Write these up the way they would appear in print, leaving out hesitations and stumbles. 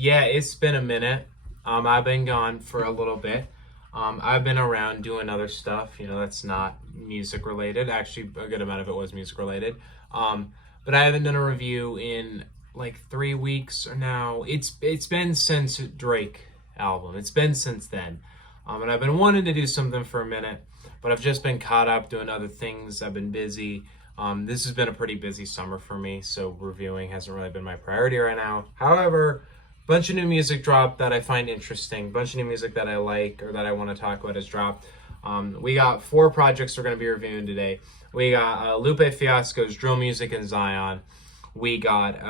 Yeah, it's been a minute. I've been gone for a little bit. I've been around doing other stuff, that's not music related. Actually, a good amount of it was music related. But I haven't done a review in like 3 weeks or now. It's been since Drake album. It's been since then. And I've been wanting to do something for a minute, but I've just been caught up doing other things. I've been busy. This has been a pretty busy summer for me, so reviewing hasn't really been my priority right now. However, bunch of new music dropped that I find interesting. Bunch of new music that I like or that I want to talk about has dropped. We got 4 projects we're going to be reviewing today. We got Lupe Fiasco's Drill Music in Zion. We got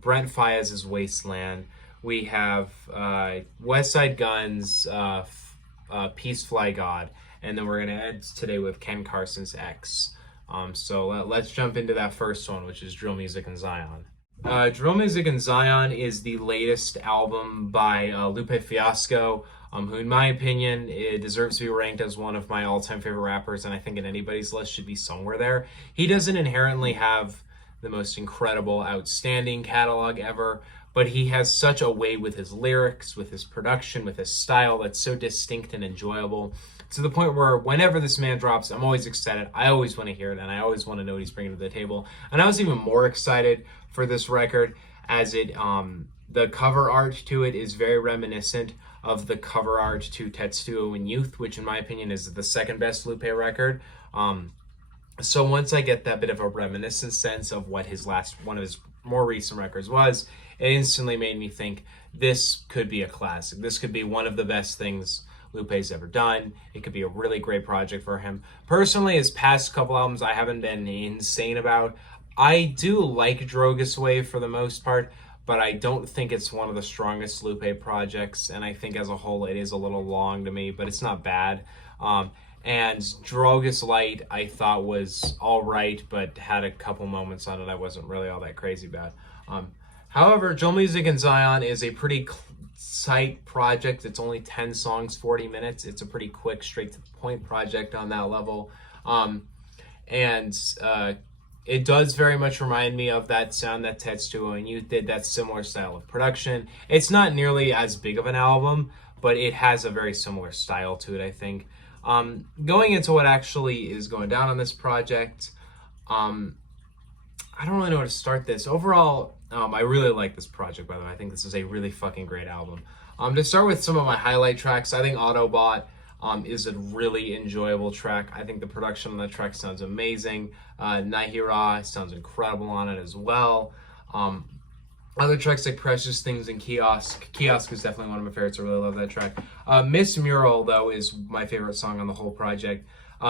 Brent Faiyaz's Wasteland. We have Westside Gunn's Peace Fly God. And then we're going to end today with Ken Carson's X. So let's jump into that first one, which is Drill Music in Zion. Drill Music in Zion is the latest album by Lupe Fiasco, who in my opinion it deserves to be ranked as one of my all-time favorite rappers, and I think in anybody's list should be somewhere there. He doesn't inherently have the most incredible, outstanding catalog ever, but he has such a way with his lyrics, with his production, with his style that's so distinct and enjoyable, to the point where whenever this man drops, I'm always excited. I always want to hear it, and I always want to know what he's bringing to the table. And I was even more excited for this record as the cover art to it is very reminiscent of the cover art to Tetsuo in Youth, which in my opinion is the second best Lupe record. So once I get that bit of a reminiscent sense of what one of his more recent records was, it instantly made me think this could be a classic. This could be one of the best things Lupe's ever done. It could be a really great project for him. Personally, his past couple albums I haven't been insane about. I do like Drogas Wave for the most part, but I don't think it's one of the strongest Lupe projects, and I think as a whole it is a little long to me, but it's not bad. And Drogas Light I thought was alright, but had a couple moments on it I wasn't really all that crazy about. However, Drill Music in Zion is a pretty tight project. It's only 10 songs, 40 minutes. It's a pretty quick, straight to the point project on that level. It does very much remind me of that sound that Tetsuo and Youth did, that similar style of production. It's not nearly as big of an album, but it has a very similar style to it, I think. Going into what actually is going down on this project, I don't really know where to start this. Overall, I really like this project, by the way. I think this is a really fucking great album. To start with some of my highlight tracks, I think Autobot is a really enjoyable track. I think the production on that track sounds amazing. Nahira sounds incredible on it as well. Other tracks like Precious Things and Kiosk. Kiosk is definitely one of my favorites. I really love that track. Miss Mural, though, is my favorite song on the whole project.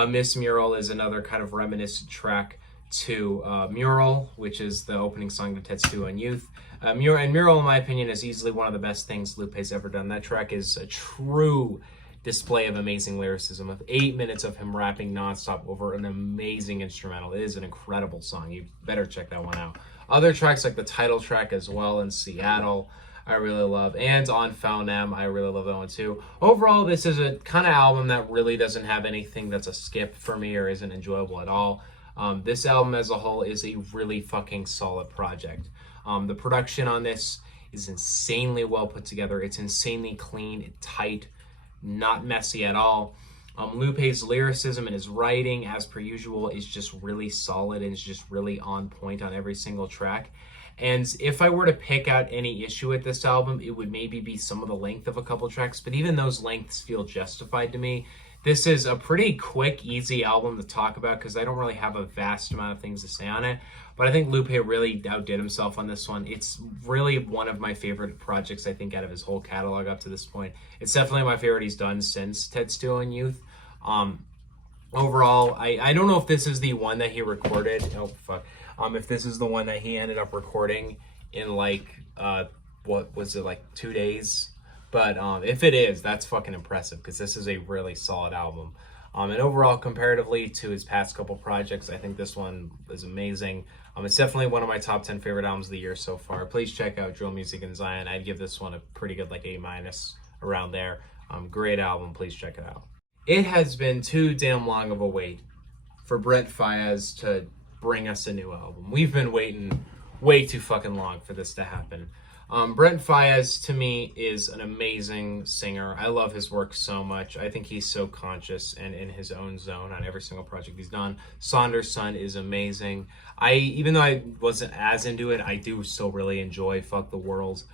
Miss Mural is another kind of reminiscent track to Mural, which is the opening song to Tetsuo and Youth. Mural, in my opinion, is easily one of the best things Lupe's ever done. That track is a true display of amazing lyricism, of 8 minutes of him rapping nonstop over an amazing instrumental. It is an incredible song. You better check that one out. Other tracks like the title track as well, in Seattle, I really love, and on Found M, I really love that one too. Overall, this is a kind of album that really doesn't have anything that's a skip for me or isn't enjoyable at all. This album as a whole is a really fucking solid project. The production on this is insanely well put together. It's insanely clean, tight, not messy at all. Lupe's lyricism and his writing, as per usual, is just really solid and is just really on point on every single track. And if I were to pick out any issue with this album, it would maybe be some of the length of a couple tracks, but even those lengths feel justified to me. This is a pretty quick, easy album to talk about because I don't really have a vast amount of things to say on it. But I think Lupe really outdid himself on this one. It's really one of my favorite projects, I think, out of his whole catalog up to this point. It's definitely my favorite he's done since Tetsuo and Youth. Overall, I don't know if this is the one that he recorded. Oh, fuck. If this is the one that he ended up recording in, like, what was it, like 2 days? But if it is, that's fucking impressive because this is a really solid album. And overall, comparatively to his past couple projects, I think this one is amazing. It's definitely one of my top 10 favorite albums of the year so far. Please check out Drill Music in Zion. I'd give this one a pretty good, like, A- around there. Great album. Please check it out. It has been too damn long of a wait for Brent Faiyaz to bring us a new album. We've been waiting way too fucking long for this to happen. Brent Faiyaz, to me, is an amazing singer. I love his work so much. I think he's so conscious and in his own zone on every single project he's done. Saunders' Son is amazing. Even though I wasn't as into it, I do still really enjoy Fuck the World.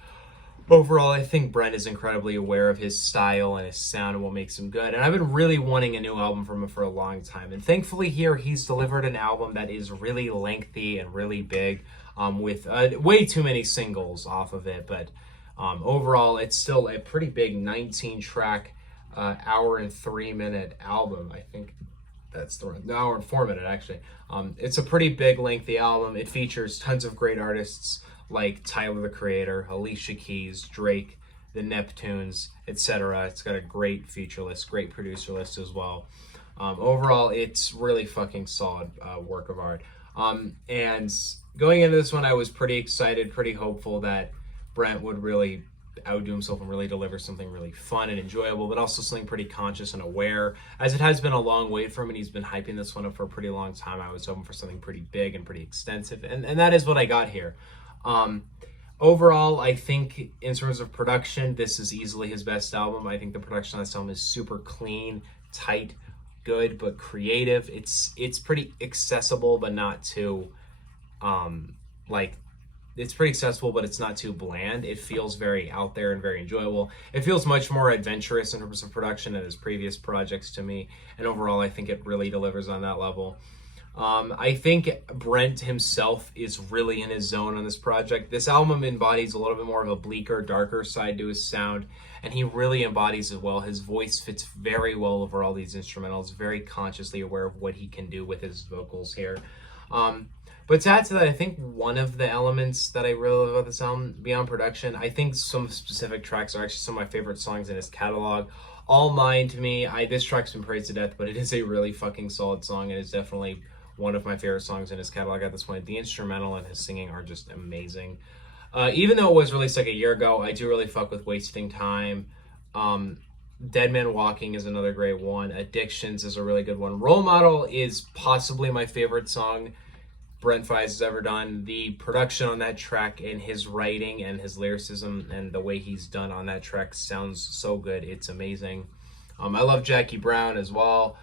Overall, I think Brent is incredibly aware of his style and his sound and what makes him good. And I've been really wanting a new album from him for a long time. And thankfully here, he's delivered an album that is really lengthy and really big, with way too many singles off of it. But overall, it's still a pretty big 19-track, hour and 3-minute album. I think that's the hour and 4-minute, actually. It's a pretty big, lengthy album. It features tons of great artists like Tyler, the Creator, Alicia Keys, Drake, the Neptunes, etc. It's got a great feature list, great producer list as well. Overall, it's really fucking solid work of art. And going into this one, I was pretty excited, pretty hopeful that Brent would really outdo himself and really deliver something really fun and enjoyable, but also something pretty conscious and aware, as it has been a long wait for him, and he's been hyping this one up for a pretty long time. I was hoping for something pretty big and pretty extensive, and that is what I got here. Overall, I think in terms of production, this is easily his best album. I think the production on this album is super clean, tight, good, but creative. It's pretty accessible, but not too, it's pretty accessible, but it's not too bland. It feels very out there and very enjoyable. It feels much more adventurous in terms of production than his previous projects to me. And overall, I think it really delivers on that level. I think Brent himself is really in his zone on this project. This album embodies a little bit more of a bleaker, darker side to his sound, and he really embodies it well. His voice fits very well over all these instrumentals, very consciously aware of what he can do with his vocals here. But to add to that, I think one of the elements that I really love about this album, beyond production, I think some specific tracks are actually some of my favorite songs in his catalog. All Mine, to me, this track's been praised to death, but it is a really fucking solid song, and it's definitely one of my favorite songs in his catalog at this point. The instrumental and his singing are just amazing. Even though it was released like a year ago, I do really fuck with Wasting Time. Dead Man Walking is another great one. Addictions is a really good one. Role Model is possibly my favorite song Brent Faiyaz has ever done. The production on that track and his writing and his lyricism and the way he's done on that track sounds so good. It's amazing. I love Jackie Brown as well.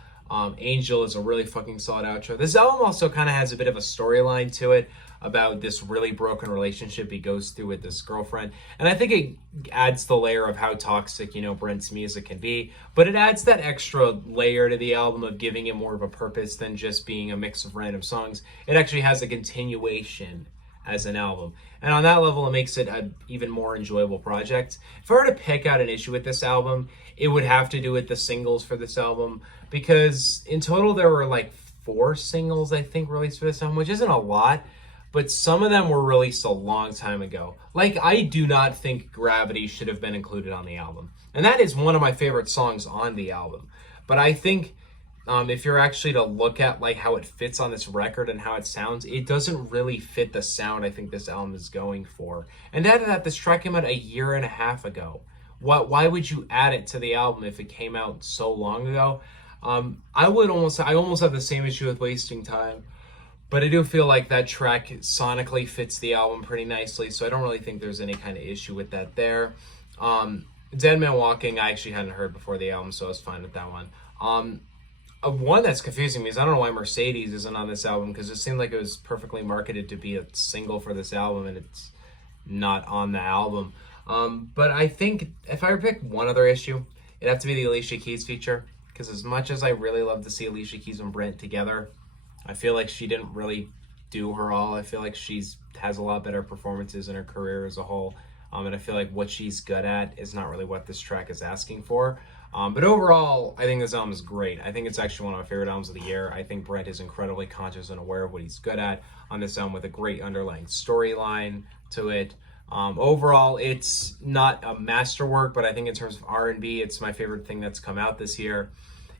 Angel is a really fucking solid outro. This album also kind of has a bit of a storyline to it about this really broken relationship he goes through with this girlfriend. And I think it adds the layer of how toxic, Brent's music can be. But it adds that extra layer to the album of giving it more of a purpose than just being a mix of random songs. It actually has a continuation as an album. And on that level, it makes it an even more enjoyable project. If I were to pick out an issue with this album, it would have to do with the singles for this album, because in total there were like 4 singles, I think, released for this album, which isn't a lot, but some of them were released a long time ago. Like, I do not think Gravity should have been included on the album. And that is one of my favorite songs on the album. But I think if you're actually to look at like how it fits on this record and how it sounds, it doesn't really fit the sound I think this album is going for. And add to that, this track came out a year and a half ago. Why would you add it to the album if it came out so long ago? I almost have the same issue with Wasting Time, but I do feel like that track sonically fits the album pretty nicely, so I don't really think there's any kind of issue with that there. Dead Man Walking, I actually hadn't heard before the album, so I was fine with that one. One that's confusing me is I don't know why Mercedes isn't on this album, because it seemed like it was perfectly marketed to be a single for this album, and it's not on the album. But I think if I were to pick one other issue, it'd have to be the Alicia Keys feature, because as much as I really love to see Alicia Keys and Brent together, I feel like she didn't really do her all. I feel like has a lot better performances in her career as a whole. And I feel like what she's good at is not really what this track is asking for. But overall, I think this album is great. I think it's actually one of my favorite albums of the year. I think Brent is incredibly conscious and aware of what he's good at on this album, with a great underlying storyline to it. Overall, it's not a masterwork, but I think in terms of R&B, it's my favorite thing that's come out this year.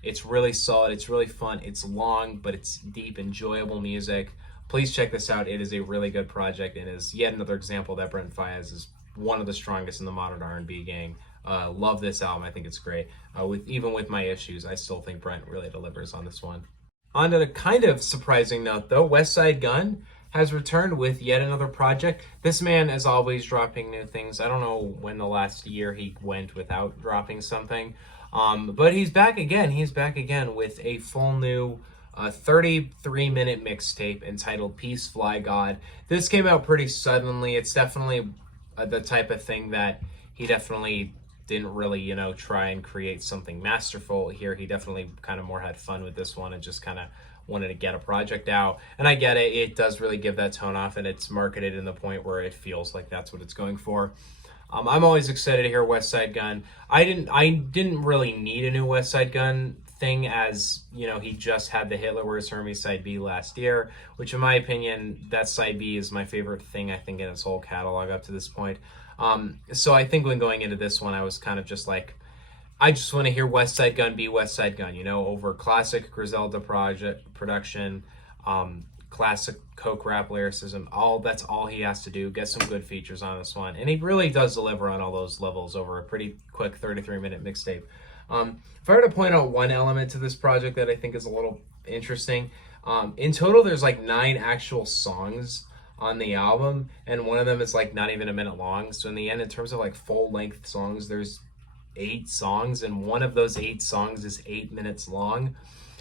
It's really solid. It's really fun. It's long, but it's deep, enjoyable music. Please check this out. It is a really good project, and is yet another example that Brent Faiyaz is one of the strongest in the modern R&B gang. Love this album. I think it's great. Even with my issues, I still think Brent really delivers on this one. On a kind of surprising note, though, Westside Gunn has returned with yet another project. This man is always dropping new things. I don't know when the last year he went without dropping something. But he's back again. He's back again with a full new 33-minute mixtape entitled Peace Fly God. This came out pretty suddenly. It's definitely the type of thing that he definitely didn't really, try and create something masterful here. He definitely kind of more had fun with this one and just kind of wanted to get a project out. And I get it. It does really give that tone off, and it's marketed in the point where it feels like that's what it's going for. I'm always excited to hear Westside Gunn. I didn't really need a new Westside Gunn thing, as he just had the Hitler Wears Hermes side B last year, which in my opinion, that side B is my favorite thing I think in his whole catalog up to this point. So I think when going into this one, I was kind of just like, I just want to hear Westside Gunn be Westside Gunn, over classic Griselda production, classic coke rap lyricism. That's all he has to do. Get some good features on this one, and he really does deliver on all those levels over a pretty quick 33-minute mixtape. If I were to point out one element to this project that I think is a little interesting, in total there's like 9 actual songs on the album, and one of them is like not even a minute long. So in the end, in terms of like full length songs, there's 8 songs, and one of those 8 songs is 8 minutes long.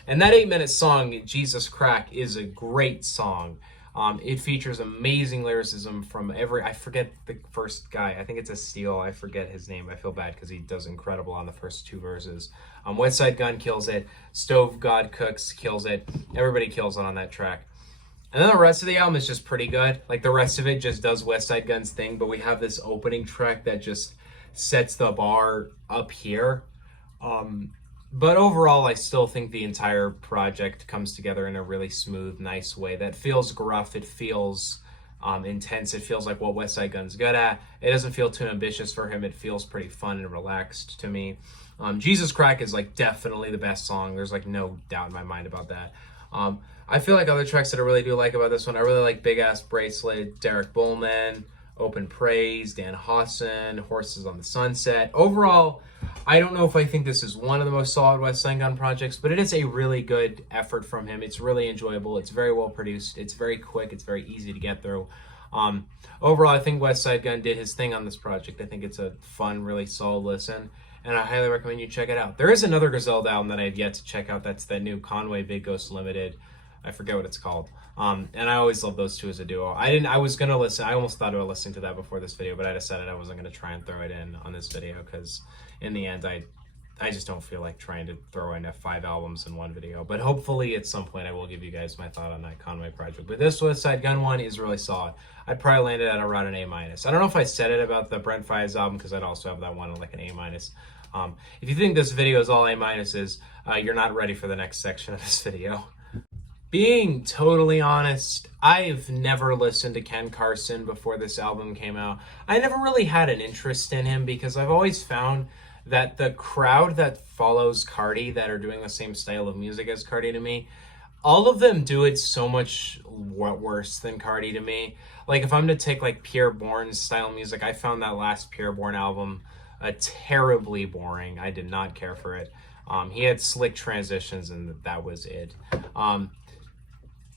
And that 8-minute song, Jesus Crack, is a great song. It features amazing lyricism from I forget the first guy. I think it's a Steele. I forget his name. I feel bad because he does incredible on the first 2 verses. Westside Gunn kills it. Stove God Cooks kills it. Everybody kills it on that track. And then the rest of the album is just pretty good. Like, the rest of it just does Westside Gunn's thing, but we have this opening track that just sets the bar up here. But overall, I still think the entire project comes together in a really smooth, nice way that feels gruff. It feels intense. It feels like what Westside Gunn's good at. It doesn't feel too ambitious for him. It feels pretty fun and relaxed to me. Jesus Crack is like definitely the best song. There's like no doubt in my mind about that. I feel like other tracks that I really do like about this one, I really like Big Ass Bracelet, Derek Bullman, Open Praise, Dan Hawson, Horses on the Sunset. Overall, I don't know if I think this is one of the most solid Westside Gunn projects, but it is a really good effort from him. It's really enjoyable. It's very well produced. It's very quick. It's very easy to get through. Overall, I think Westside Gunn did his thing on this project. I think it's a fun, really solid listen, and I highly recommend you check it out. There is another Griselda album that I have yet to check out. That's the new Conway Big Ghost Limited. I forget what it's called. And I always love those two as a duo. I was going to listen. I almost thought about listening to that before this video, but I decided I wasn't going to try and throw it in on this video because in the end, I just don't feel like trying to throw in 5 albums in one video. But hopefully at some point I will give you guys my thought on that Conway project. But this Westside Gunn one is really solid. I'd probably land it at around an A-. I don't know if I said it about the Brent Faiyaz album because I'd also have that one at like an A-. If you think this video is all A-, you're not ready for the next section of this video. Being totally honest, I've never listened to Ken Carson before this album came out. I never really had an interest in him because I've always found that the crowd that follows Cardi, that are doing the same style of music as Cardi to me, all of them do it so much worse than Cardi to me. Like, if I'm to take like Pierre Bourne's style music, I found that last Pierre Bourne album terribly boring. I did not care for it. He had slick transitions and that was it.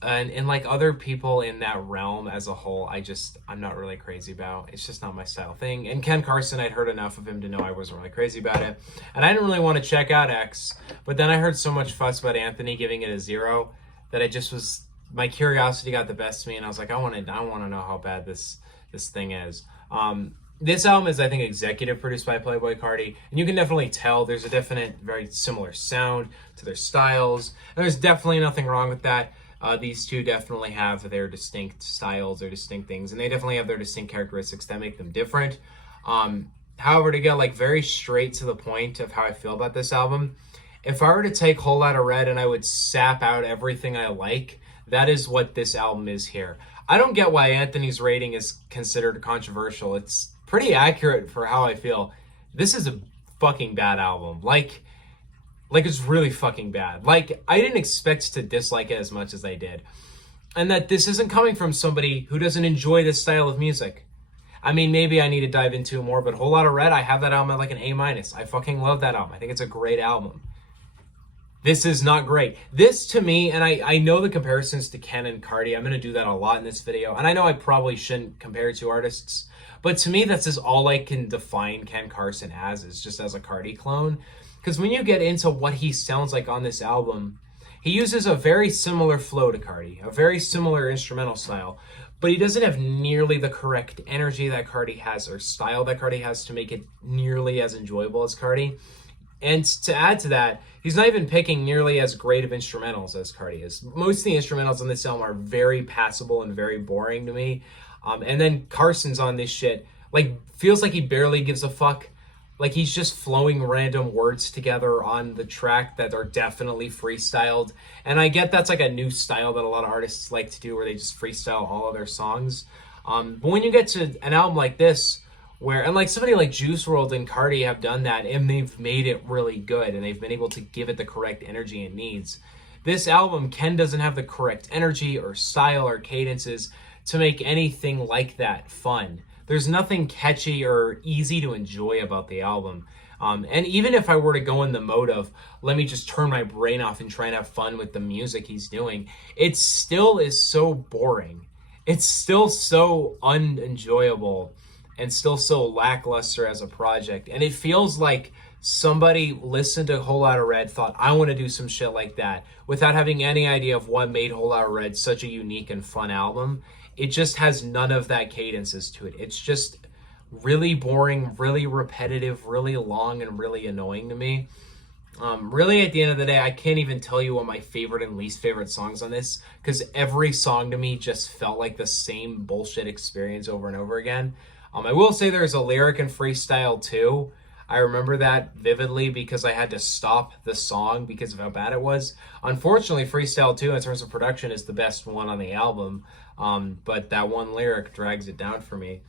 And like other people in that realm as a whole, I'm not really crazy about. It's just not my style thing. And Ken Carson, I'd heard enough of him to know I wasn't really crazy about it. And I didn't really want to check out X, but then I heard so much fuss about Anthony giving it a 0 that my curiosity got the best of me, and I was like, I want to know how bad this thing is. This album is, I think, executive produced by Playboi Carti, and you can definitely tell there's a definite, very similar sound to their styles, and there's definitely nothing wrong with that. These two definitely have their distinct styles, their distinct things, and they definitely have their distinct characteristics that make them different. However, to get like very straight to the point of how I feel about this album, if I were to take Whole Lotta Red and I would sap out everything I like, that is what this album is here. I don't get why Anthony's rating is considered controversial. It's pretty accurate for how I feel. This is a fucking bad album. Like it's really fucking bad. Like, I didn't expect to dislike it as much as I did. And that this isn't coming from somebody who doesn't enjoy this style of music. I mean, maybe I need to dive into it more, but Whole Lotta Red, I have that album at like an A-. I fucking love that album. I think it's a great album. This is not great. This to me, and I know the comparisons to Ken and Cardi. I'm going to do that a lot in this video. And I know I probably shouldn't compare two artists. But to me, that's just all I can define Ken Carson as, is just as a Cardi clone. Because when you get into what he sounds like on this album, he uses a very similar flow to Cardi, a very similar instrumental style. But he doesn't have nearly the correct energy that Cardi has, or style that Cardi has, to make it nearly as enjoyable as Cardi. And to add to that, he's not even picking nearly as great of instrumentals as Cardi is. Most of the instrumentals on this album are very passable and very boring to me. And then Carson's on this shit, like, feels like he barely gives a fuck. Like, he's just flowing random words together on the track that are definitely freestyled. And I get that's like a new style that a lot of artists like to do, where they just freestyle all of their songs. But when you get to an album like this, where, and like somebody like Juice WRLD and Cardi have done that, and they've made it really good, and they've been able to give it the correct energy it needs. This album, Ken doesn't have the correct energy or style or cadences to make anything like that fun. There's nothing catchy or easy to enjoy about the album. And even if I were to go in the mode of, let me just turn my brain off and try and have fun with the music he's doing, it still is so boring. It's still so unenjoyable and still so lackluster as a project. And it feels like somebody listened to Whole Lotta Red, thought, I want to do some shit like that, without having any idea of what made Whole Lotta Red such a unique and fun album. It just has none of that cadences to it. It's just really boring, really repetitive, really long, and really annoying to me. Really, at the end of the day, I can't even tell you what my favorite and least favorite songs on this, because every song to me just felt like the same bullshit experience over and over again. I will say there's a lyric in Freestyle 2. I remember that vividly because I had to stop the song because of how bad it was. Unfortunately, Freestyle 2, in terms of production, is the best one on the album. But that one lyric drags it down for me.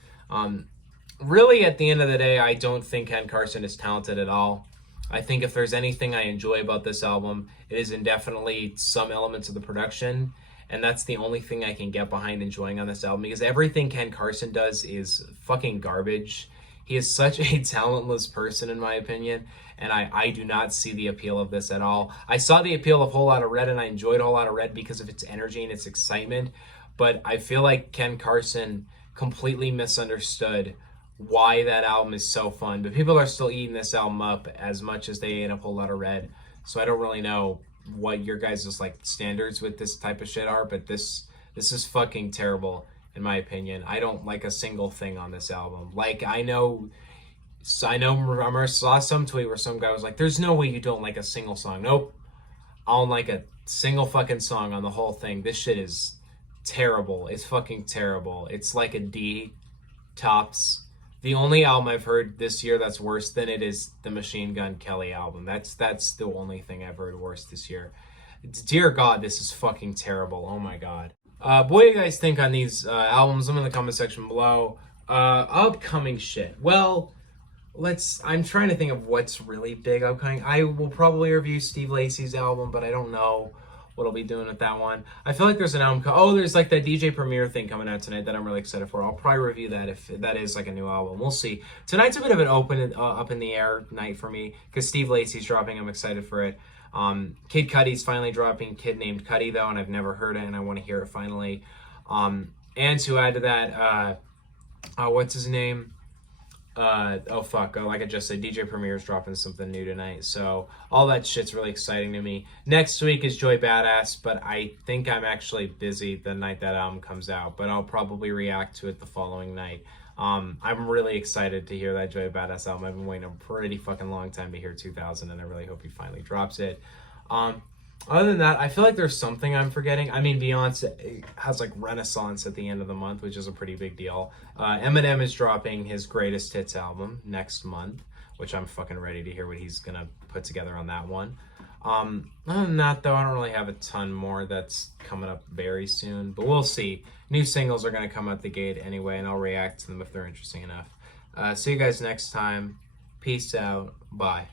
Really, at the end of the day, I don't think Ken Carson is talented at all. I think if there's anything I enjoy about this album, it is indefinitely some elements of the production. And that's the only thing I can get behind enjoying on this album, because everything Ken Carson does is fucking garbage. He is such a talentless person, in my opinion, and I do not see the appeal of this at all. I saw the appeal of Whole Lotta Red, and I enjoyed Whole Lotta Red because of its energy and its excitement, but I feel like Ken Carson completely misunderstood why that album is so fun. But people are still eating this album up as much as they ate up Whole Lotta Red, so I don't really know what your guys' like standards with this type of shit are, but this is fucking terrible in my opinion. I don't like a single thing on this album. Like, I saw some tweet where some guy was like, there's no way you don't like a single song. Nope, I don't like a single fucking song on the whole thing. This shit is terrible. It's fucking terrible. It's like a D tops. The only album I've heard this year that's worse than it is the Machine Gun Kelly album. That's the only thing I've heard worse this year. Dear God, this is fucking terrible. Oh my God. What do you guys think on these albums? Let me in the comment section below. Upcoming shit. Well, I'm trying to think of what's really big upcoming. I will probably review Steve Lacy's album, but I don't know what I'll be doing with that one. I feel like there's an album there's like that DJ Premier thing coming out tonight that I'm really excited for. I'll probably review that if that is like a new album. We'll see. Tonight's a bit of an open up in the air night for me because Steve Lacy's dropping. I'm excited for it. Kid Cudi's finally dropping Kid Named Cudi though, and I've never heard it and I want to hear it finally. And to add to that, what's his name? Like I just said, DJ Premier's dropping something new tonight. So all that shit's really exciting to me. Next week is Joy Badass, but I think I'm actually busy the night that album comes out, but I'll probably react to it the following night. I'm really excited to hear that Joy Badass album. I've been waiting a pretty fucking long time to hear 2000, and I really hope he finally drops it. Other than that, I feel like there's something I'm forgetting. I mean, Beyonce has like Renaissance at the end of the month, which is a pretty big deal. Eminem is dropping his Greatest Hits album next month, which I'm fucking ready to hear what he's gonna put together on that one. Other than that, though, I don't really have a ton more that's coming up very soon, but we'll see. New singles are gonna come out the gate anyway, and I'll react to them if they're interesting enough. See you guys next time. Peace out. Bye.